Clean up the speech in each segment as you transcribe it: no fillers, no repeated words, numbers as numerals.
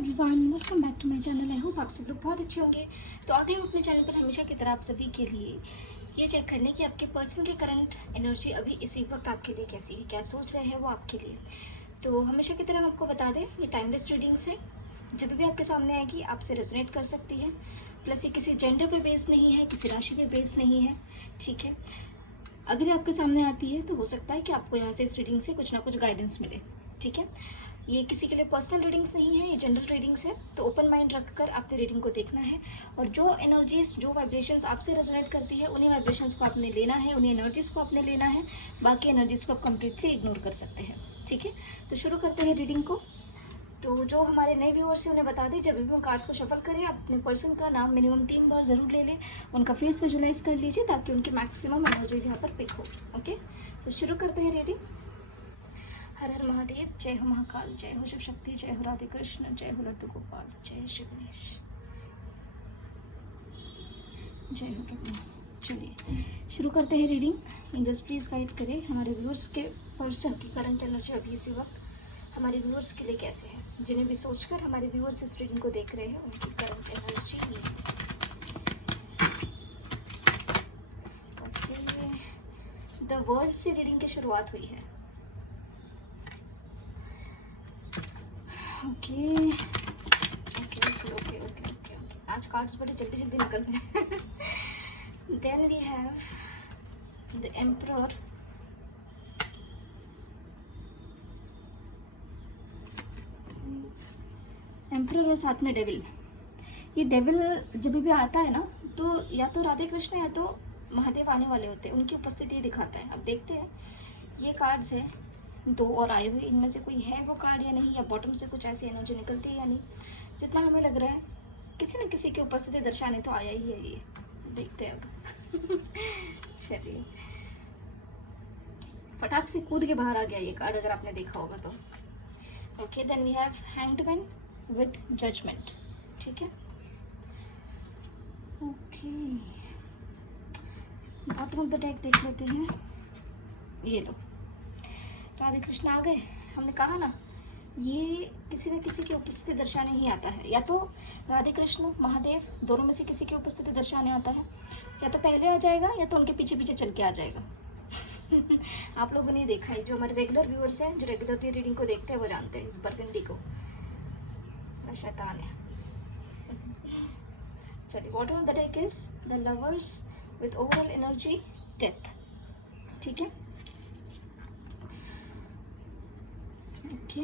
Everyone, welcome back to my channel. I hope आप सब लोग बहुत अच्छे होंगे। तो आ गए हम अपने चैनल पर हमेशा की तरह आप सभी के लिए ये चेक करने कि आपके पर्सन की करंट एनर्जी अभी इसी वक्त आपके लिए कैसी है, क्या सोच रहे हैं वो आपके लिए। तो हमेशा की तरह हम आपको बता दें, ये टाइमलेस रीडिंग्स है। जब भी आपके सामने आएगी आपसे रेजोनेट कर सकती है। प्लस ये किसी जेंडर पे बेस नहीं है, किसी राशि पे बेस नहीं है, ठीक है। अगर ये आपके सामने आती है तो हो सकता है कि आपको यहाँ से इस रीडिंग से कुछ ना कुछ गाइडेंस मिले, ठीक है। ये किसी के लिए पर्सनल रीडिंग्स नहीं है, ये जनरल रीडिंग्स है। तो ओपन माइंड रखकर आपने रीडिंग को देखना है और जो एनर्जीज, जो वाइब्रेशंस आपसे रेजोनेट करती है उन्हीं वाइब्रेशंस को आपने लेना है, उन्हीं एनर्जीज़ को आपने लेना है। बाकी एनर्जीज़ को आप कम्प्लीटली इग्नोर कर सकते हैं, ठीक है। तो शुरू करते हैं रीडिंग को। तो जो हमारे नए व्यूअर्स हैं उन्हें बता दें, जब भी वो कार्ड्स को शफल करें अपने पर्सन का नाम मिनिमम 3 बार ज़रूर ले लें, उनका फेस विजुलाइज कर लीजिए ताकि उनकी मैक्सिमम एनर्जीज यहाँ पर पिक हो। ओके, तो शुरू करते हैं रीडिंग। हर हर महादेव, जय हो महाकाल, जय हो शिव शक्ति, जय हो राधे कृष्ण, जय हो लड्डू गोपाल, जय श्री गणेश, जय हो प्रभु। चलिए शुरू करते हैं रीडिंग। एंजल्स प्लीज गाइड करें हमारे व्यूअर्स के पर्सन की करंट एनर्जी अभी इसी वक्त हमारे व्यूअर्स के लिए कैसे है। जिन्हें भी सोचकर हमारे व्यूअर्स इस रीडिंग को देख रहे हैं उनकी current energy. Okay, the world से रीडिंग की शुरुआत हुई है। Okay okay okay okay okay okay okay, आज कार्ड्स बड़े जल्दी जल्दी निकल गए। Then we have the emperor, emperor और साथ में डेविल। ये डेविल जब भी आता है ना तो या तो राधे कृष्ण या तो महादेव आने वाले होते हैं, उनकी उपस्थिति दिखाता है। अब देखते हैं ये कार्ड्स है दो और आए हुए, इनमें से कोई है वो कार्ड या नहीं, या बॉटम से कुछ ऐसी एनर्जी निकलती है या नहीं। जितना हमें लग रहा है किसी न किसी की उपस्थिति दर्शाने तो आया ही है ये, देखते हैं अब। चलिए, फटाक से कूद के बाहर आ गया ये कार्ड, अगर आपने देखा होगा तो। Okay, then we have hanged man with judgment, ठीक है। Okay, bottom of the deck देख लेते हैं। ये लो, राधे कृष्ण आ गए। हमने कहा ना ये किसी न किसी की उपस्थिति दर्शाने ही आता है, या तो राधे कृष्ण महादेव दोनों में से किसी की उपस्थिति दर्शाने आता है, या तो पहले आ जाएगा या तो उनके पीछे पीछे चल के आ जाएगा। आप लोगों ने देखा है, जो हमारे रेगुलर व्यूअर्स हैं, जो रेगुलरली रीडिंग को देखते हैं वो जानते हैं इस बरगंडी को, शैतान है। चलिए, what of the deck is the lovers with overall energy death, ठीक है। ओके,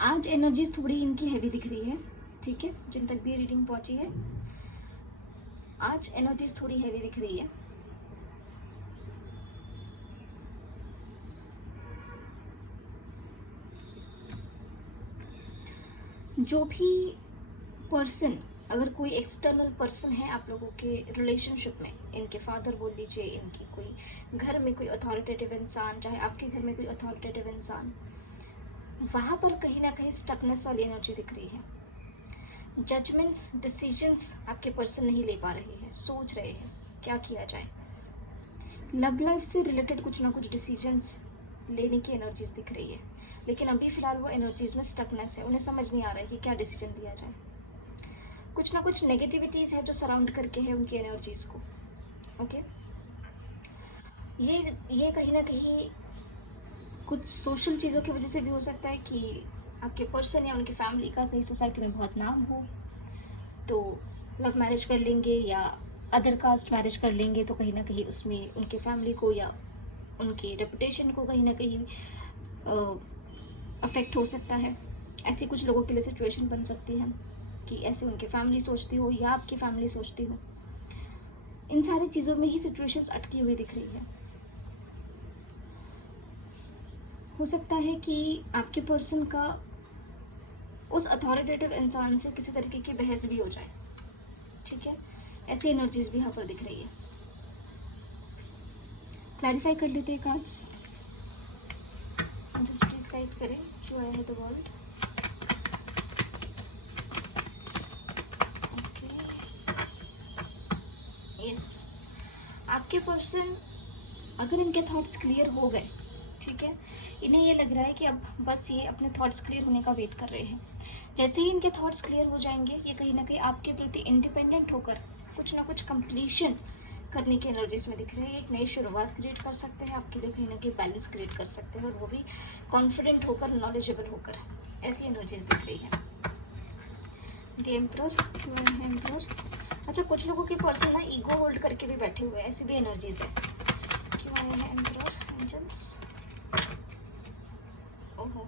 आज एनर्जीज थोड़ी इनकी हैवी दिख रही है, ठीक है। जिन तक भी रीडिंग पहुंची है आज एनर्जीज थोड़ी हैवी दिख रही है। जो भी पर्सन, अगर कोई एक्सटर्नल पर्सन है आप लोगों के रिलेशनशिप में, इनके फादर बोल लीजिए, इनकी कोई घर में कोई अथॉरिटेटिव इंसान, चाहे आपके घर में कोई अथॉरिटेटिव इंसान, वहाँ पर कहीं ना कहीं स्टकनेस वाली एनर्जी दिख रही है। जजमेंट्स, डिसीजंस आपके पर्सन नहीं ले पा रहे हैं, सोच रहे हैं क्या किया जाए। लव लाइफ से रिलेटेड कुछ ना कुछ डिसीजंस लेने की एनर्जीज दिख रही है, लेकिन अभी फ़िलहाल वो एनर्जीज में स्टकनेस है, उन्हें समझ नहीं आ रहा है कि क्या डिसीजन लिया जाए। कुछ ना कुछ नेगेटिविटीज़ है जो सराउंड करके है उनकी एनर्जीज़ को। ओके, ये कहीं ना कहीं कुछ सोशल चीज़ों की वजह से भी हो सकता है कि आपके पर्सन या उनकी फैमिली का कहीं सोसाइटी में बहुत नाम हो, तो लव मैरिज कर लेंगे या अदर कास्ट मैरिज कर लेंगे, तो कहीं ना कहीं उसमें उनके फैमिली को या उनके रेपुटेशन को कहीं ना कहीं अफेक्ट हो सकता है। ऐसी कुछ लोगों के लिए सिचुएशन बन सकती है कि ऐसे उनकी फैमिली सोचती हो या आपकी फैमिली सोचती हो। इन सारी चीज़ों में ही सिचुएशंस अटकी हुई दिख रही है। हो सकता है कि आपके पर्सन का उस अथॉरिटेटिव इंसान से किसी तरीके की बहस भी हो जाए, ठीक है। ऐसी एनर्जीज भी यहाँ पर दिख रही है। क्लैरिफाई कर लेते हैं कार्ड्स, जस्ट प्लीज गाइड करें जो आया है द वर्ल्ड। ओके, यस, आपके पर्सन, अगर इनके थॉट्स क्लियर हो गए, ठीक है, इन्हें ये लग रहा है कि अब बस ये अपने थॉट्स क्लियर होने का वेट कर रहे हैं। जैसे ही इनके थॉट्स क्लियर हो जाएंगे, ये कहीं ना कहीं आपके प्रति इंडिपेंडेंट होकर कुछ ना कुछ कंप्लीशन करने की एनर्जीज में दिख रहे हैं। एक नई शुरुआत क्रिएट कर सकते हैं आपके लिए, कहीं ना कहीं बैलेंस क्रिएट कर सकते हैं, और वो भी कॉन्फिडेंट होकर, नॉलेजेबल होकर। ऐसी एनर्जीज दिख रही है। द एम्परर, क्यों है एम्परर? अच्छा, कुछ लोगों के पर्सन ना ईगो होल्ड करके भी बैठे हुए हैं, ऐसी भी एनर्जीज है। क्यों आए हैं एम्परर एंजल्स? ओहो,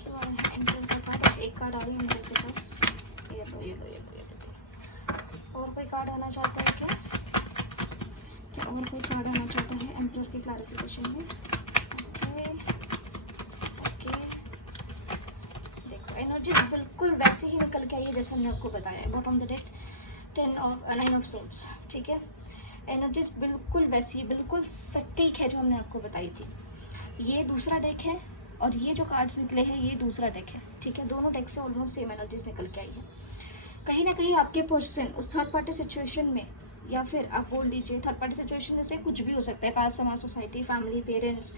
क्यों आए हैं एम्परर का कार्ड? बस एक कार्ड आ रही है एम्परर के पास। ये लो ये लो ये लो ये लो। और कोई कार्ड आना चाहता है क्या? क्या और कोई कार्ड आना चाहता है एम्परर के क्लैरिफिकेशन में? ओके ओके, देखो एनर्जी बिल्कुल वैसे ही निकल के आई है जैसे हमने आपको बताया है। Bottom of the deck 9 of swords, ठीक है। एनर्जीज बिल्कुल वैसी, बिल्कुल सटीक है जो हमने आपको बताई थी। ये दूसरा डेक है और ये जो कार्ड्स निकले हैं ये दूसरा डेक है, ठीक है। दोनों डेक से ऑलमोस्ट सेम एनर्जीज निकल के आई है। कहीं ना कहीं आपके पर्सन उस थर्ड पार्टी सिचुएशन में, या फिर आप बोल लीजिए थर्ड पार्टी सिचुएशन जैसे कुछ भी हो सकता है, कास्ट, समाज, सोसाइटी, फैमिली, पेरेंट्स,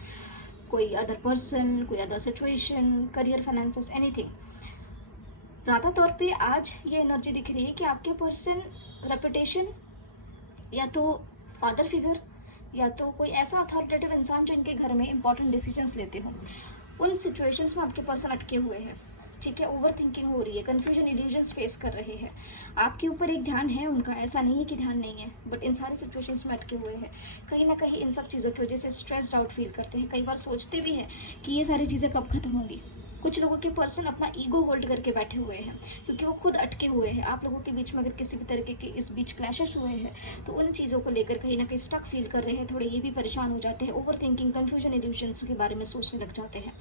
कोई अदर पर्सन, कोई other situation, career, finances, anything. ज़्यादा तौर पे आज ये एनर्जी दिख रही है कि आपके पर्सन रेपुटेशन, या तो फादर फिगर, या तो कोई ऐसा अथॉरिटेटिव इंसान जो इनके घर में इंपॉर्टेंट डिसीजंस लेते हो, उन सिचुएशंस में आपके पर्सन अटके हुए हैं, ठीक है। ओवर थिंकिंग हो रही है, कन्फ्यूजन, इल्यूजन्स फेस कर रहे हैं। आपके ऊपर एक ध्यान है उनका, ऐसा नहीं है कि ध्यान नहीं है, बट इन सारी सिचुएशंस में अटके हुए हैं। कहीं ना कहीं इन सब चीज़ों की वजह से स्ट्रेस्ड आउट फील करते हैं। कई बार सोचते भी हैं कि ये सारी चीज़ें कब खत्म होंगी। कुछ लोगों के पर्सन अपना ईगो होल्ड करके बैठे हुए हैं क्योंकि वो खुद अटके हुए हैं। आप लोगों के बीच में अगर किसी भी तरीके के इस बीच क्लैशेस हुए हैं तो उन चीज़ों को लेकर कहीं ना कहीं स्टक फील कर रहे हैं, थोड़े ये भी परेशान हो जाते हैं, ओवर थिंकिंग, कन्फ्यूजन, इल्यूशंस के बारे में सोचने लग जाते हैं,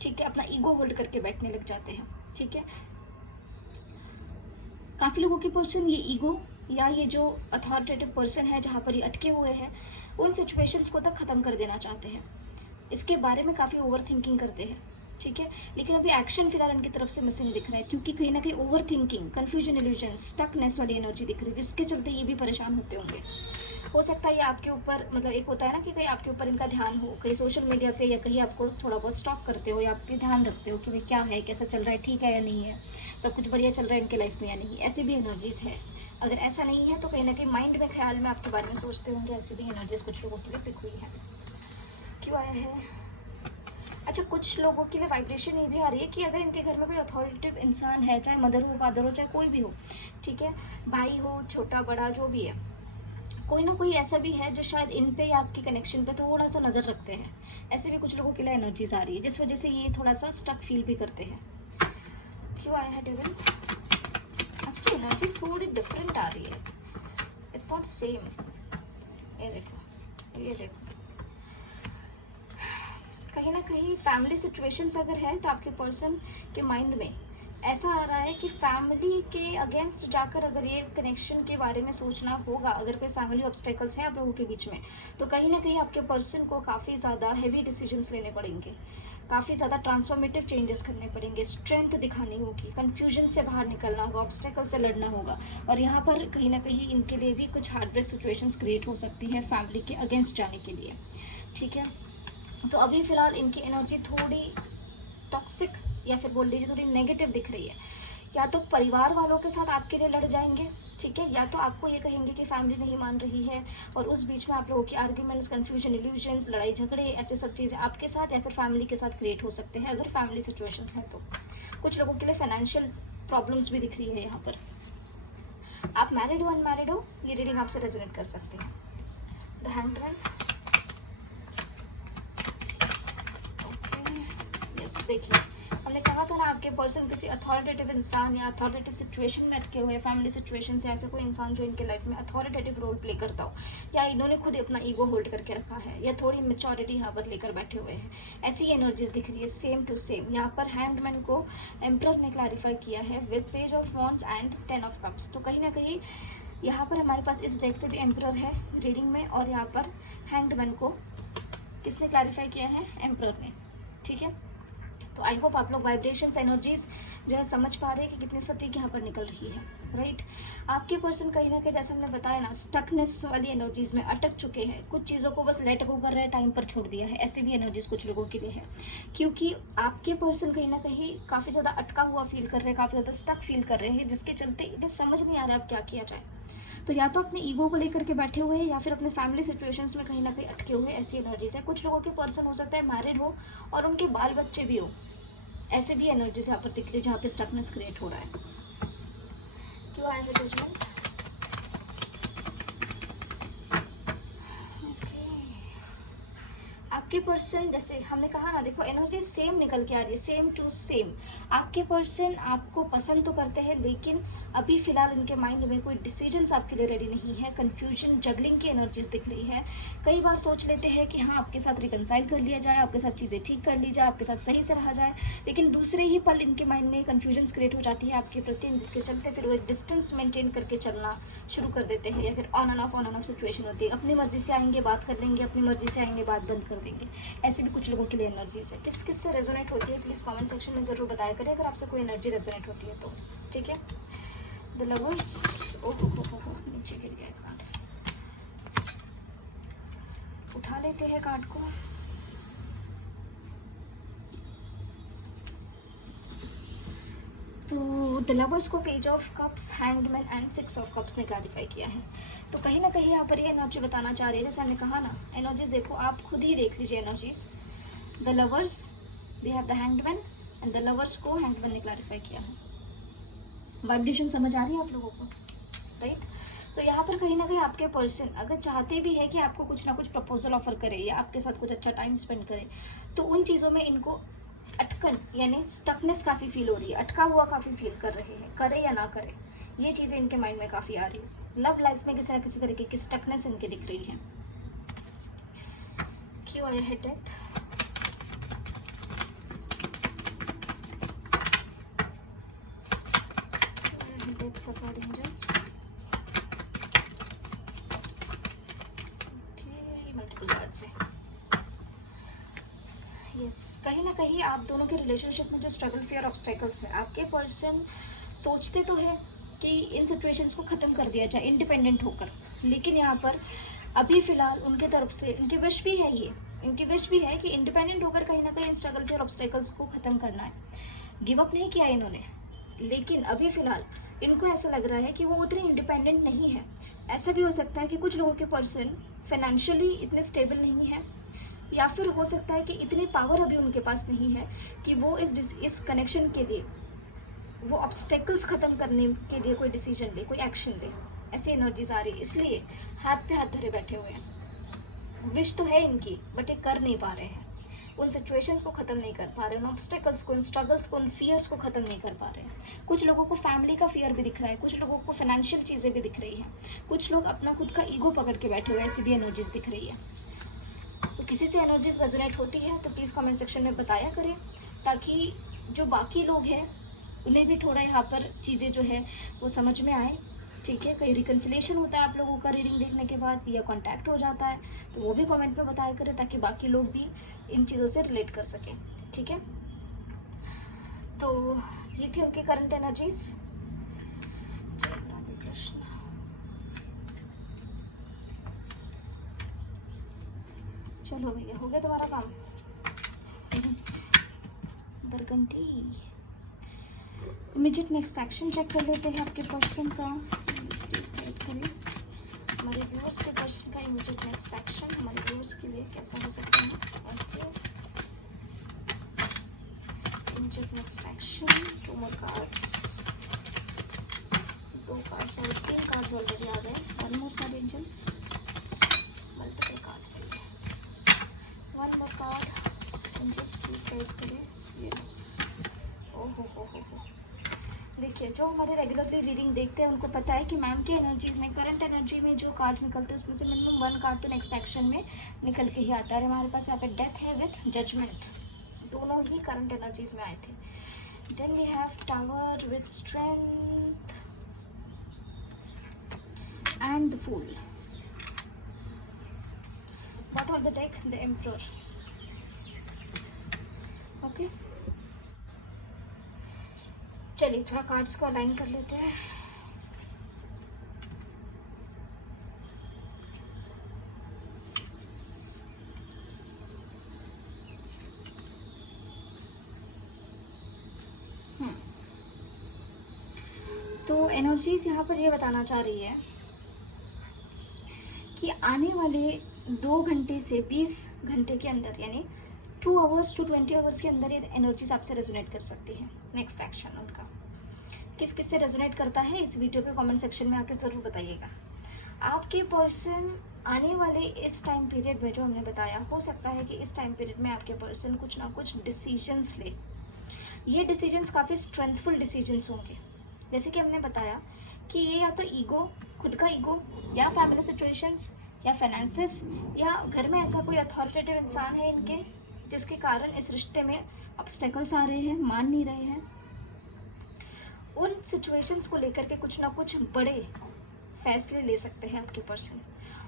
ठीक है। अपना ईगो होल्ड करके बैठने लग जाते हैं, ठीक है। काफ़ी लोगों के पर्सन ये ईगो या ये जो अथॉरिटेटिव पर्सन है जहाँ पर ये अटके हुए हैं, उन सिचुएशंस को तक ख़त्म कर देना चाहते हैं। इसके बारे में काफ़ी ओवर थिंकिंग करते हैं, ठीक है। लेकिन अभी एक्शन फिलहाल इनकी तरफ से मिसिंग दिख रहा है क्योंकि कहीं ना कहीं over thinking, confusion, illusion, stuckness वाली एनर्जी दिख रही है, जिसके चलते ये भी परेशान होते होंगे। हो सकता है ये आपके ऊपर, मतलब एक होता है ना कि कहीं आपके ऊपर इनका ध्यान हो, कहीं सोशल मीडिया पे या कहीं आपको थोड़ा बहुत स्टॉक करते हो या आपके ध्यान रखते हो कि भाई क्या है, कैसा चल रहा है, ठीक है या नहीं है, सब कुछ बढ़िया चल रहा है इनके लाइफ में या नहीं। ऐसी भी एनर्जीज है। अगर ऐसा नहीं है तो कहीं ना कहीं माइंड में, ख्याल में आपके बारे में सोचते होंगे। ऐसी भी एनर्जीज कुछ लोगों के लिए पिक हुई है। क्यों आया है? अच्छा, कुछ लोगों के लिए वाइब्रेशन ये भी आ रही है कि अगर इनके घर में कोई अथॉरिटेटिव इंसान है, चाहे मदर हो, फादर हो, चाहे कोई भी हो, ठीक है, भाई हो, छोटा बड़ा जो भी है, कोई ना कोई ऐसा भी है जो शायद इन पे या आपके कनेक्शन पे थोड़ा सा नज़र रखते हैं। ऐसे भी कुछ लोगों के लिए एनर्जीज आ रही है जिस वजह से ये थोड़ा सा स्टक फील भी करते हैं। क्यों आया है डेविल? आज की एनर्जीज थोड़ी डिफरेंट आ रही है, इट्स नॉट सेम। ये देखो, ये देखो, कहीं ना कहीं फैमिली सिचुएशंस अगर है तो आपके पर्सन के माइंड में ऐसा आ रहा है कि फैमिली के अगेंस्ट जाकर अगर ये कनेक्शन के बारे में सोचना होगा, अगर कोई फैमिली ऑब्स्टेकल्स हैं आप लोगों के बीच में, तो कहीं ना कहीं आपके पर्सन को काफ़ी ज़्यादा हैवी डिसीजंस लेने पड़ेंगे, काफ़ी ज़्यादा ट्रांसफॉर्मेटिव चेंजेस करने पड़ेंगे, स्ट्रेंथ दिखानी होगी, कन्फ्यूजन से बाहर निकलना होगा, ऑब्स्टेकल से लड़ना होगा। और यहाँ पर कहीं ना कहीं इनके लिए भी कुछ हार्ट ब्रेक सिचुएशंस क्रिएट हो सकती है फैमिली के अगेंस्ट जाने के लिए, ठीक है। तो अभी फ़िलहाल इनकी एनर्जी थोड़ी टॉक्सिक या फिर बोल लीजिए थोड़ी नेगेटिव दिख रही है। या तो परिवार वालों के साथ आपके लिए लड़ जाएंगे, ठीक है, या तो आपको ये कहेंगे कि फैमिली नहीं मान रही है और उस बीच में आप लोगों की आर्ग्यूमेंट्स, कन्फ्यूजन, इल्यूजन्स, लड़ाई झगड़े, ऐसे सब चीज़ें आपके साथ या फिर फैमिली के साथ क्रिएट हो सकते हैं अगर फैमिली सिचुएशंस हैं तो। कुछ लोगों के लिए फाइनेंशियल प्रॉब्लम्स भी दिख रही है यहाँ पर। आप मैरिड हो, अनमैरिड हो, ये रीडिंग आपसे रेजोनेट कर सकते हैं। द हैंडमैन, देखिए हमने कहा था ना आपके पर्सन किसी अथॉरिटेटिव इंसान या अथॉरिटेटिव सिचुएशन में अटके हुए, फैमिली सिचुएशन से, ऐसे कोई इंसान जो इनके लाइफ में अथॉरिटेटिव रोल प्ले करता हो, या इन्होंने खुद अपना ईगो होल्ड करके रखा है, या थोड़ी मेचोरिटी यहाँ पर लेकर बैठे हुए हैं। ऐसी एनर्जीज दिख रही है सेम टू सेम। यहाँ पर हैंडमैन को एम्परर ने क्लैरिफाई किया है with page of wands and 10 of cups. तो कहीं ना कहीं यहाँ पर हमारे पास इस डेक से भी एम्परर है रीडिंग में, और यहाँ पर हैंडमैन को किसने क्लैरिफाई किया है? एम्परर ने, ठीक है। तो आई होप आप लोग वाइब्रेशंस, एनर्जीज जो है समझ पा रहे हैं कि कितनी सटीक यहाँ पर निकल रही है। राइट। आपके पर्सन कहीं ना कहीं जैसे हमने बताया ना, स्टकनेस वाली एनर्जीज में अटक चुके हैं, कुछ चीज़ों को बस लेट गो कर रहे हैं, टाइम पर छोड़ दिया है, ऐसे भी एनर्जीज कुछ लोगों के लिए है। क्योंकि आपके पर्सन कहीं ना कहीं काफ़ी ज़्यादा अटका हुआ फील कर रहे हैं, काफ़ी ज़्यादा स्टक फील कर रहे हैं, जिसके चलते इन्हें समझ नहीं आ रहा अब क्या किया जाए। तो या तो अपने ईगो को लेकर के बैठे हुए हैं, या फिर अपने फैमिली सिचुएशंस में कहीं ना कहीं अटके हुए, ऐसी एनर्जीज है। कुछ लोगों के पर्सन हो सकता है मैरिड हो और उनके बाल बच्चे भी हो, ऐसे भी एनर्जीज यहाँ पर दिख रही है जहाँ पे स्टकनेस क्रिएट हो रहा है। क्यों आया है जजमेंट? आपके पर्सन, जैसे हमने कहा ना, देखो एनर्जी सेम निकल के आ रही है, सेम टू सेम। आपके पर्सन आपको पसंद तो करते हैं, लेकिन अभी फिलहाल इनके माइंड में कोई डिसीजंस आपके लिए रेडी नहीं है। कंफ्यूजन, जगलिंग की एनर्जीज दिख रही है। कई बार सोच लेते हैं कि हाँ आपके साथ रिकनसाइल कर लिया जाए, आपके साथ चीज़ें ठीक कर ली जाए, आपके साथ सही से रहा जाए, लेकिन दूसरे ही पल इनके माइंड में कन्फ्यूजन्स क्रिएट हो जाती है आपके प्रति, जिसके चलते फिर वो एक डिस्टेंस मेंटेन करके चलना शुरू कर देते हैं, या फिर ऑन एंड ऑफ सिचुएशन होती है। अपनी मर्जी से आएंगे बात कर लेंगे, अपनी मर्जी से आएंगे बात बंद कर देंगे। ऐसे भी कुछ लोगों के लिए एनर्जीज है। किस किस से रेजोनेट होती है प्लीज़ कमेंट सेक्शन में ज़रूर बताया करें, अगर आपसे कोई एनर्जी रेजोनेट होती है तो। ठीक है। द लवर्स, ओहो हो, नीचे गिर गया कार्ड। उठा लेते हैं कार्ड को। तो द लवर्स को page of cups, hangman and 6 of cups ने क्लैरिफाई किया है। तो कहीं ना कहीं यहाँ पर ये एनर्जी बताना चाह रही है, जैसे हमने कहा ना, एनर्जीज देखो, आप खुद ही देख लीजिए energies. The lovers, we have the hangman and the lovers को हैंगमैन ने क्लैरिफाई किया है। वाइब्रेशन समझ आ रही है आप लोगों को, राइट? तो यहाँ पर कहीं ना कहीं आपके पर्सन अगर चाहते भी है कि आपको कुछ ना कुछ प्रपोजल ऑफर करे या आपके साथ कुछ अच्छा टाइम स्पेंड करे, तो उन चीज़ों में इनको अटकन यानी स्टकनेस काफ़ी फील हो रही है, अटका हुआ काफ़ी फील कर रहे हैं, करे या ना करे, ये चीज़ें इनके माइंड में काफ़ी आ रही है। लव लाइफ में किसी ना किसी तरीके की स्टकनेस इनके दिख रही है। क्यों आया है डेथ? डेथ का कार्ड एंजल्स, मल्टीपल कार्ड्स है। यस, कहीं ना कहीं आप दोनों के रिलेशनशिप में जो स्ट्रगल, फियर, ऑब्स्टेकल्स है, आपके पर्सन सोचते तो है कि इन सिचुएशंस को ख़त्म कर दिया जाए इंडिपेंडेंट होकर, लेकिन यहाँ पर अभी फ़िलहाल उनके तरफ से इनकी विश भी है, ये इनकी विश भी है कि इंडिपेंडेंट होकर कहीं ना कहीं इन स्ट्रगल, फियर, ऑब्स्टेकल्स को ख़त्म करना है। गिव अप नहीं किया इन्होंने, लेकिन अभी फ़िलहाल इनको ऐसा लग रहा है कि वो उतने इंडिपेंडेंट नहीं है। ऐसा भी हो सकता है कि कुछ लोगों के पर्सन फाइनेंशियली इतने स्टेबल नहीं है, या फिर हो सकता है कि इतनी पावर अभी उनके पास नहीं है कि वो इस कनेक्शन के लिए, वो ऑब्स्टेकल्स ख़त्म करने के लिए कोई डिसीजन ले, कोई एक्शन ले। ऐसी एनर्जीज आ रही है, इसलिए हाथ पे हाथ धरे बैठे हुए हैं। विश तो है इनकी, बट ये कर नहीं पा रहे हैं, उन सिचुएशंस को ख़त्म नहीं कर पा रहे, उन ऑब्स्टेकल्स को, उन स्ट्रगल्स को, उन फियर्स को ख़त्म नहीं कर पा रहे हैं। कुछ लोगों को फैमिली का फियर भी दिख रहा है, कुछ लोगों को फाइनेंशियल चीज़ें भी दिख रही हैं, कुछ लोग अपना खुद का ईगो पकड़ के बैठे हुए, ऐसी भी एनर्जीज दिख रही है। तो किसी से एनर्जीज रेजोनेट होती है तो प्लीज़ कमेंट सेक्शन में बताया करें, ताकि जो बाकी लोग हैं उन्हें भी थोड़ा यहाँ पर चीज़ें जो है वो समझ में आए। ठीक है, कहीं रिकन्सिलेशन होता है आप लोगों का रीडिंग देखने के बाद, या कॉन्टैक्ट हो जाता है, तो वो भी कमेंट में बताया करें, ताकि बाकी लोग भी इन चीज़ों से रिलेट कर सकें। ठीक है, तो ये थी उनकी करंट एनर्जीज। जय राधे कृष्ण। चलो भैया, हो गया तुम्हारा काम। Burgundy. Immediate next action check कर लेते हैं आपके पर्सन का। प्लीज गाइड करिए हमारे व्यूअर्स के पर्सन का इमीडिएट नेक्स्ट एक्शन हमारे व्यूअर्स के लिए कैसा हो सकता है। Okay, immediate next action, 2 more cards, 2 cards और 3 कार्ड्स ऑलरेडी आ गए। 1 मोर कार्ड एंजल्स, मल्टीपल कार्ड्स आ गए। 1 मोर कार्ड एंजल्स, प्लीज गाइड करिए। ये हो। देखिए, जो हमारे रेगुलरली रीडिंग देखते हैं उनको पता है कि मैम की एनर्जीज में, करंट एनर्जी में जो कार्ड्स निकलते हैं उसमें से मिनिमम 1 कार्ड तो नेक्स्ट एक्शन में निकल के ही आता है। हमारे पास यहाँ पे डेथ है विथ जजमेंट, दोनों ही करंट एनर्जीज में आए थे। Then we have tower with strength and the fool. Bottom of the deck the emperor. Okay, चलिए थोड़ा कार्ड्स को अलाइन कर लेते हैं। तो एनर्जीज यहाँ पर ये बताना चाह रही है कि आने वाले 2 घंटे से 20 घंटे के अंदर, यानी 2 आवर्स टू 20 आवर्स के अंदर ये एनर्जीज आपसे रेजोनेट कर सकती है। नेक्स्ट एक्शन उनका किस किस से रेजोनेट करता है, इस वीडियो के कमेंट सेक्शन में आके ज़रूर बताइएगा। आपके पर्सन आने वाले इस टाइम पीरियड में, जो हमने बताया, हो सकता है कि इस टाइम पीरियड में आपके पर्सन कुछ ना कुछ डिसीजंस ले। ये डिसीजंस काफ़ी स्ट्रेंथफुल डिसीजंस होंगे। जैसे कि हमने बताया कि ये या तो ईगो, खुद का ईगो, या फैमिली सिचुएशंस, या फाइनेंसेस, या घर में ऐसा कोई अथॉरिटेटिव इंसान है इनके जिसके कारण इस रिश्ते में ऑब्स्टेकल्स आ रहे हैं, मान नहीं रहे हैं। उन सिचुएशंस को लेकर के कुछ ना कुछ बड़े फैसले ले सकते हैं आपके पर्सन,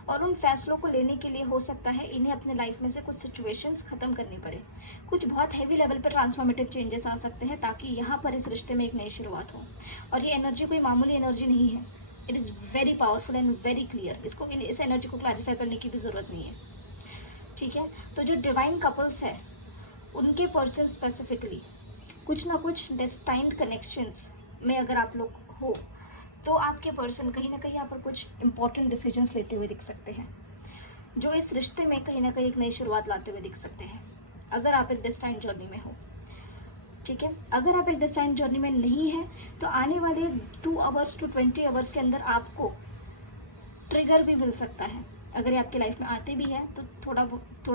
और उन फैसलों को लेने के लिए हो सकता है इन्हें अपने लाइफ में से कुछ सिचुएशंस ख़त्म करनी पड़े। कुछ बहुत हैवी लेवल पर ट्रांसफॉर्मेटिव चेंजेस आ सकते हैं ताकि यहाँ पर इस रिश्ते में एक नई शुरुआत हो। और ये एनर्जी कोई मामूली एनर्जी नहीं है, it is very powerful and very clear. इस एनर्जी को क्लैरिफाई करने की भी ज़रूरत नहीं है, ठीक है। तो जो डिवाइन कपल्स है उनके पर्सन स्पेसिफिकली कुछ ना कुछ डेस्टाइन्ड कनेक्शंस में अगर आप लोग हो तो आपके पर्सन कहीं ना कहीं यहाँ पर कुछ इंपॉर्टेंट डिसीजंस लेते हुए दिख सकते हैं, जो इस रिश्ते में कहीं ना कहीं एक नई शुरुआत लाते हुए दिख सकते हैं, अगर आप एक डेस्टाइन्ड जर्नी में हो, ठीक है। अगर आप एक डेस्टाइन्ड जर्नी में नहीं है तो आने वाले 2 आवर्स टू 20 आवर्स के अंदर आपको ट्रिगर भी मिल सकता है। अगर ये आपकी लाइफ में आते भी हैं तो थोड़ा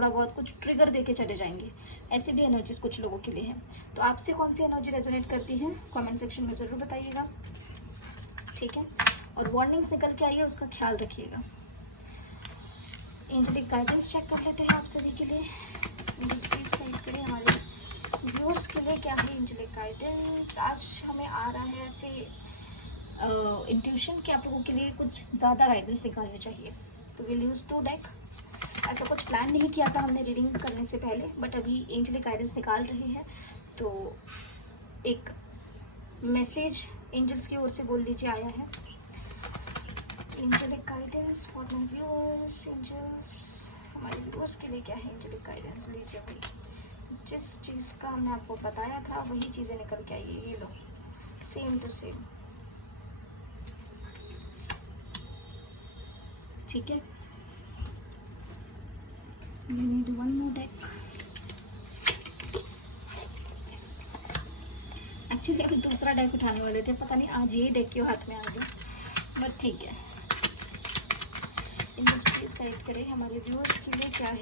बहुत कुछ ट्रिगर दे के चले जाएंगे। ऐसी भी एनर्जीज कुछ लोगों के लिए है। तो आपसे कौन सी एनर्जी रेजोनेट करती है कमेंट सेक्शन में ज़रूर बताइएगा, ठीक है। और वार्निंग्स निकल के आई है, उसका ख्याल रखिएगा। एंजेलिक गाइडेंस चेक कर लेते हैं आप सभी के लिए। प्लीज़ गाइड करें हमारे व्यूअर्स के लिए क्या है एंजेलिक गाइडेंस। आज हमें आ रहा है ऐसे इंट्यूशन कि आप लोगों के लिए कुछ ज़्यादा गाइडेंस निकालनी चाहिए। तो विल यूज़ 2 डेक। ऐसा कुछ प्लान नहीं किया था हमने रीडिंग करने से पहले, बट अभी एंजेलिक गाइडेंस निकाल रहे हैं तो एक मैसेज एंजल्स की ओर से बोल लीजिए आया है। Angelic guidance for my viewers. Angels हमारे व्यूअर्स के लिए क्या है एंजेलिक गाइडेंस, लीजिए भाई। जिस चीज़ का हमने आपको बताया था वही चीज़ें निकल के आई है, ये लो, सेम टू सेम, ठीक है। We need 1 more deck. Actually अभी दूसरा डेक उठाने वाले थे, पता नहीं आज ये डेक क्यों हाथ में आ गया, बट ठीक है। प्लीज़ गाइड करें हमारे व्यूअर्स के लिए क्या है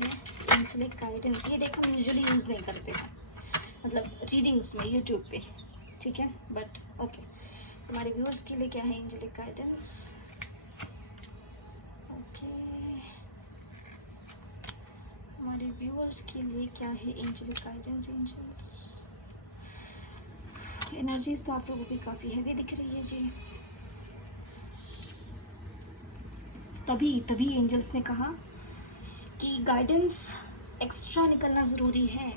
एंजेलिक गाइडेंस। ये डेक हम यूजुअली यूज़ नहीं करते हैं, मतलब रीडिंग्स में यूट्यूब पे, ठीक है, बट ओके। हमारे व्यूअर्स के लिए क्या है एंजेलिक गाइडेंस, ओके। हमारे व्यूअर्स के लिए क्या है एंजेलिक गाइडेंस। एंजल्स एनर्जीज तो आप लोगों की काफ़ी हैवी दिख रही है जी। तभी एंजल्स ने कहा कि गाइडेंस एक्स्ट्रा निकलना ज़रूरी है,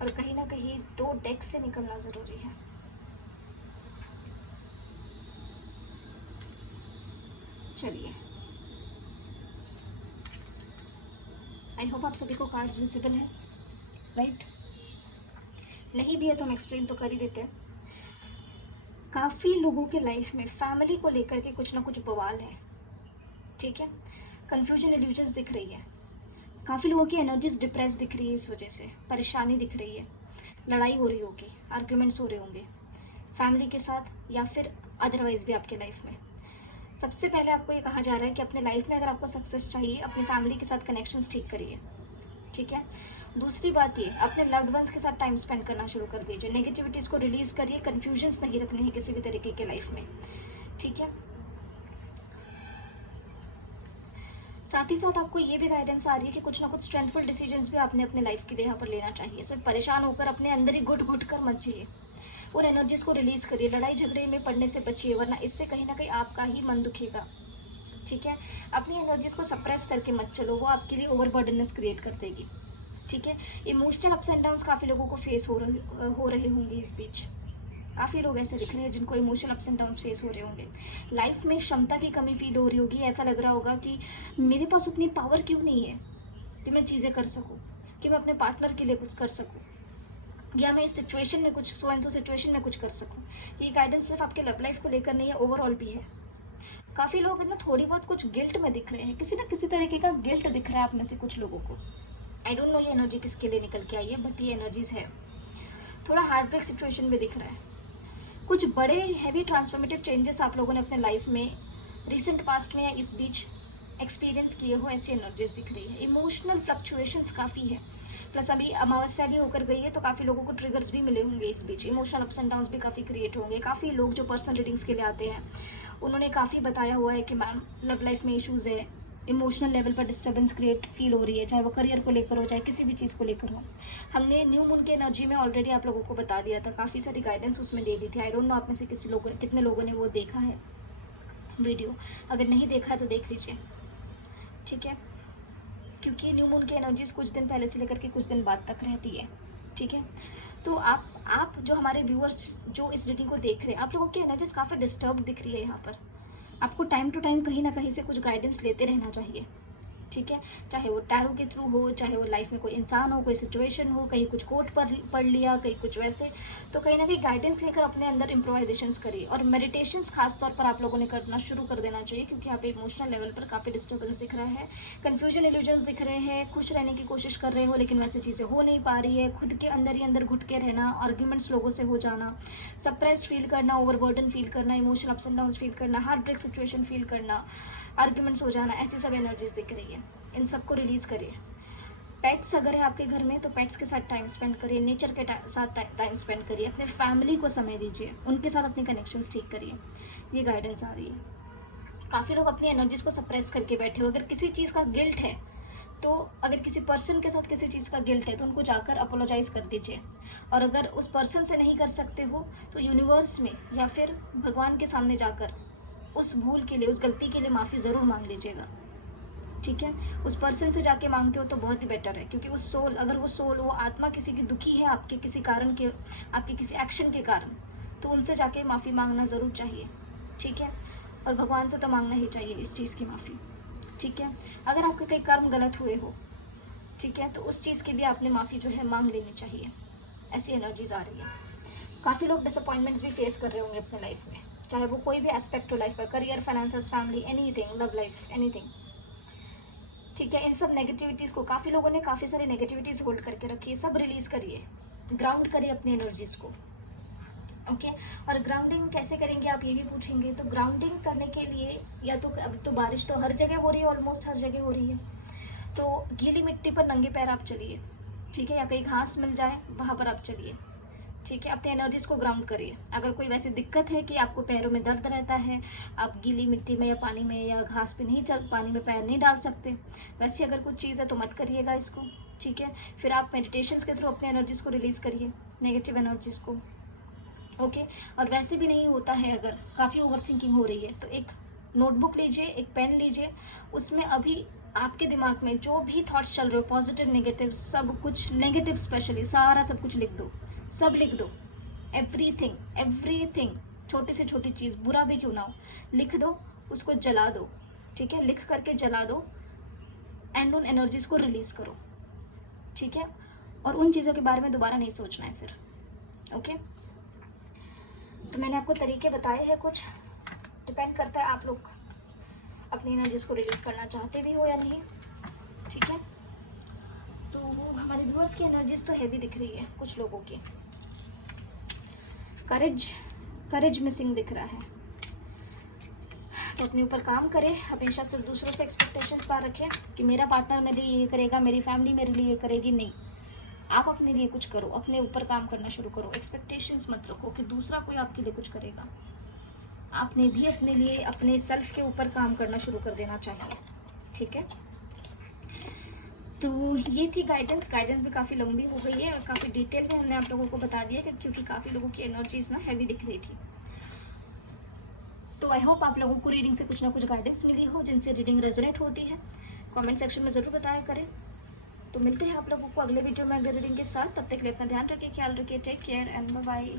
और कहीं ना कहीं 2 डेक से निकलना ज़रूरी है। चलिए, आई होप आप सभी को कार्ड्स विजिबल है, राइट। नहीं भी है तो हम एक्सप्लेन तो कर ही देते हैं। काफ़ी लोगों के लाइफ में फैमिली को लेकर के कुछ ना कुछ बवाल है, ठीक है। कन्फ्यूजन, इल्यूजन्स दिख रही है। काफ़ी लोगों की एनर्जीज डिप्रेस दिख रही है, इस वजह से परेशानी दिख रही है। लड़ाई हो रही होगी, आर्ग्यूमेंट्स हो रहे होंगे फैमिली के साथ या फिर अदरवाइज भी आपके लाइफ में। सबसे पहले आपको ये कहा जा रहा है कि अपने लाइफ में अगर आपको सक्सेस चाहिए, अपनी फैमिली के साथ कनेक्शंस ठीक करिए, ठीक है। दूसरी बात ये, अपने लव्ड वंस के साथ टाइम स्पेंड करना शुरू कर दीजिए। नेगेटिविटीज़ को रिलीज़ करिए, कन्फ्यूजन्स नहीं रखने हैं किसी भी तरीके के लाइफ में, ठीक है। साथ ही साथ आपको ये भी गाइडेंस आ रही है कि कुछ ना कुछ स्ट्रेंथफुल डिसीजंस भी आपने अपने लाइफ के लिए यहाँ पर लेना चाहिए। सिर्फ परेशान होकर अपने अंदर ही घुट कर मत जिए, उन एनर्जीज़ को रिलीज़ करिए। लड़ाई झगड़े में पड़ने से बचिए, वरना इससे कहीं ना कहीं आपका ही मन दुखेगा, ठीक है। अपनी एनर्जीज़ को सप्रेस करके मत चलो, वो आपके लिए ओवरबर्डननेस क्रिएट कर देगी, ठीक है। इमोशनल अप्स एंड डाउन्स काफ़ी लोगों को फेस हो रहे होंगे इस बीच। काफ़ी लोग ऐसे दिख रहे हैं जिनको emotional ups and downs face हो रहे होंगे। लाइफ में क्षमता की कमी फील हो रही होगी, ऐसा लग रहा होगा कि मेरे पास उतनी पावर क्यों नहीं है कि मैं चीज़ें कर सकूं, कि मैं अपने पार्टनर के लिए कुछ कर सकूं। या मैं इस सिचुएशन में कुछ सो एंड सो सिचुएशन में कुछ कर सकूँ। ये गाइडेंस सिर्फ आपके लव लाइफ को लेकर नहीं है, ओवरऑल भी है। काफ़ी लोग ना थोड़ी बहुत कुछ गिल्ट में दिख रहे हैं, किसी ना किसी तरीके का गिल्ट दिख रहा है आप में से कुछ लोगों को। आई डोंट नो ये एनर्जी किसके लिए निकल के आई है, बट ये एनर्जीज है। थोड़ा हार्ट ब्रेक सिचुएशन में दिख रहा है। कुछ बड़े हैवी ट्रांसफॉर्मेटिव चेंजेस आप लोगों ने अपने लाइफ में रिसेंट पास्ट में या इस बीच एक्सपीरियंस किए हो, ऐसी एनर्जीज दिख रही है। इमोशनल फ्लक्चुएशंस काफ़ी है, प्लस अभी अमावस्या भी होकर गई है, तो काफ़ी लोगों को ट्रिगर्स भी मिले होंगे इस बीच। इमोशनल अप्स एंड डाउन्स भी काफ़ी क्रिएट होंगे। काफ़ी लोग जो पर्सनल रीडिंग्स के लिए आते हैं उन्होंने काफ़ी बताया हुआ है कि मैम लव लाइफ में इश्यूज़ है, इमोशनल लेवल पर डिस्टर्बेंस क्रिएट फील हो रही है, चाहे वो करियर को लेकर हो, चाहे किसी भी चीज़ को लेकर हो। हमने न्यू मून की एनर्जी में ऑलरेडी आप लोगों को बता दिया था, काफ़ी सारी गाइडेंस उसमें दे दी थी। आई डोंट नो आप में से कितने लोगों ने वो देखा है वीडियो। अगर नहीं देखा है तो देख लीजिए, ठीक है, क्योंकि न्यू मून की एनर्जीज कुछ दिन पहले से लेकर के कुछ दिन बाद तक रहती है, ठीक है। तो आप जो हमारे व्यूअर्स जो इस रीडिंग को देख रहे हैं, आप लोगों की एनर्जीज काफ़ी डिस्टर्ब दिख रही है यहाँ पर। आपको टाइम टू टाइम कहीं ना कहीं से कुछ गाइडेंस लेते रहना चाहिए, ठीक है। चाहे वो टैरो के थ्रू हो, चाहे वो लाइफ में कोई इंसान हो, कोई सिचुएशन हो, कहीं कुछ कोट पढ़ लिया, कहीं कुछ वैसे, तो कहीं ना कहीं गाइडेंस लेकर अपने अंदर इम्प्रोवाइजेशंस करिए। और मेडिटेशंस खास तौर पर आप लोगों ने करना शुरू कर देना चाहिए, क्योंकि यहाँ पे इमोशनल लेवल पर काफ़ी डिस्टर्बेंस दिख रहा है, कन्फ्यूजन, इल्यूजन्स दिख रहे हैं। खुश रहने की कोशिश कर रहे हो लेकिन वैसे चीज़ें हो नहीं पा रही है, खुद के अंदर ही अंदर घुट के रहना, आर्ग्यूमेंट्स लोगों से हो जाना, सप्रेस्ड फील करना, ओवरबर्डन फील करना, emotional ups and downs feel करना, हार्ट ब्रेक सिचुएशन फील करना, आर्ग्यूमेंट्स हो जाना, ऐसी सब एनर्जीज दिख रही है। इन सबको रिलीज़ करिए। पेट्स अगर है आपके घर में तो पेट्स के साथ टाइम स्पेंड करिए, नेचर के साथ टाइम स्पेंड करिए, अपने फैमिली को समय दीजिए, उनके साथ अपने कनेक्शंस ठीक करिए। ये गाइडेंस आ रही है। काफ़ी लोग अपनी एनर्जीज को सप्रेस करके बैठे हो। अगर किसी चीज़ का गिल्ट है, तो अगर किसी पर्सन के साथ किसी चीज़ का गिल्ट है तो उनको जाकर अपोलोजाइज़ कर दीजिए। और अगर उस पर्सन से नहीं कर सकते हो तो यूनिवर्स में या फिर भगवान के सामने जाकर उस भूल के लिए, उस गलती के लिए माफ़ी ज़रूर मांग लीजिएगा, ठीक है। उस पर्सन से जाके मांगते हो तो बहुत ही बेटर है, क्योंकि वो सोल, अगर वो सोल, वो आत्मा किसी की दुखी है आपके किसी कारण के, आपके किसी एक्शन के कारण, तो उनसे जाके माफ़ी मांगना ज़रूर चाहिए, ठीक है। और भगवान से तो मांगना ही चाहिए इस चीज़ की माफ़ी, ठीक है। अगर आपके कई कर्म गलत हुए हो, ठीक है, तो उस चीज़ की भी आपने माफ़ी जो है मांग लेनी चाहिए। ऐसी एनर्जीज आ रही है। काफ़ी लोग डिसअपॉइंटमेंट्स भी फेस कर रहे होंगे अपने लाइफ में, चाहे वो कोई भी एस्पेक्ट हो लाइफ का, career, finances, family, anything, love life, anything, ठीक है। इन सब नेगेटिविटीज़ को, काफ़ी लोगों ने काफ़ी सारी नेगेटिविटीज़ होल्ड करके रखी है, सब रिलीज़ करिए, ग्राउंड करिए अपनी एनर्जीज़ को, ओके। और ग्राउंडिंग कैसे करेंगे आप ये भी पूछेंगे, तो ग्राउंडिंग करने के लिए या तो अब तो बारिश तो हर जगह हो रही है, ऑलमोस्ट हर जगह हो रही है, तो गीली मिट्टी पर नंगे पैर आप चलिए, ठीक है, या कहीं घास मिल जाए वहाँ पर आप चलिए, ठीक है। अपने एनर्जीज को ग्राउंड करिए। अगर कोई वैसी दिक्कत है कि आपको पैरों में दर्द रहता है, आप गीली मिट्टी में या पानी में या घास पे नहीं चल, पानी में पैर नहीं डाल सकते, वैसी अगर कुछ चीज़ है तो मत करिएगा इसको, ठीक है। फिर आप मेडिटेशंस के थ्रू अपने एनर्जीज को रिलीज़ करिए, नेगेटिव एनर्जीज को, ओके। और वैसे भी नहीं होता है, अगर काफ़ी ओवर थिंकिंग हो रही है तो एक नोटबुक लीजिए, एक पेन लीजिए, उसमें अभी आपके दिमाग में जो भी थॉट्स चल रहे हो, पॉजिटिव, नेगेटिव, सब कुछ, नेगेटिव स्पेशली सारा सब कुछ लिख दो, सब लिख दो, एवरीथिंग, एवरीथिंग, छोटी से छोटी चीज़, बुरा भी क्यों ना हो, लिख दो, उसको जला दो, ठीक है, लिख करके जला दो, एंड उन एनर्जीज को रिलीज़ करो, ठीक है। और उन चीज़ों के बारे में दोबारा नहीं सोचना है फिर, ओके। तो मैंने आपको तरीके बताए हैं कुछ, डिपेंड करता है आप लोग अपनी एनर्जीज को रिलीज़ करना चाहते भी हो या नहीं, ठीक है। तो हमारे व्यूअर्स की एनर्जीज तो हैवी दिख रही है, कुछ लोगों की करेज मिसिंग दिख रहा है, तो अपने ऊपर काम करें। हमेशा सिर्फ दूसरों से एक्सपेक्टेशंस ना रखें कि मेरा पार्टनर मेरे लिए ये करेगा, मेरी फैमिली मेरे लिए ये करेगी, नहीं। आप अपने लिए कुछ करो, अपने ऊपर काम करना शुरू करो। एक्सपेक्टेशंस मत रखो कि दूसरा कोई आपके लिए कुछ करेगा, आपने भी अपने लिए, अपने सेल्फ के ऊपर काम करना शुरू कर देना चाहिए, ठीक है। तो ये थी गाइडेंस भी काफ़ी लंबी हो गई है और काफ़ी डिटेल में हमने आप लोगों को बता दिया कि क्योंकि काफ़ी लोगों की एनर्जीज ना हैवी दिख रही थी। तो आई होप आप लोगों को रीडिंग से कुछ ना कुछ गाइडेंस मिली हो, जिनसे रीडिंग रेजोनेट होती है। कमेंट सेक्शन में ज़रूर बताया करें। तो मिलते हैं आप लोगों को अगले वीडियो में अगले रीडिंग के साथ। तब तक के लिए अपना ध्यान रखिए, ख्याल रखिए, take care and bye bye.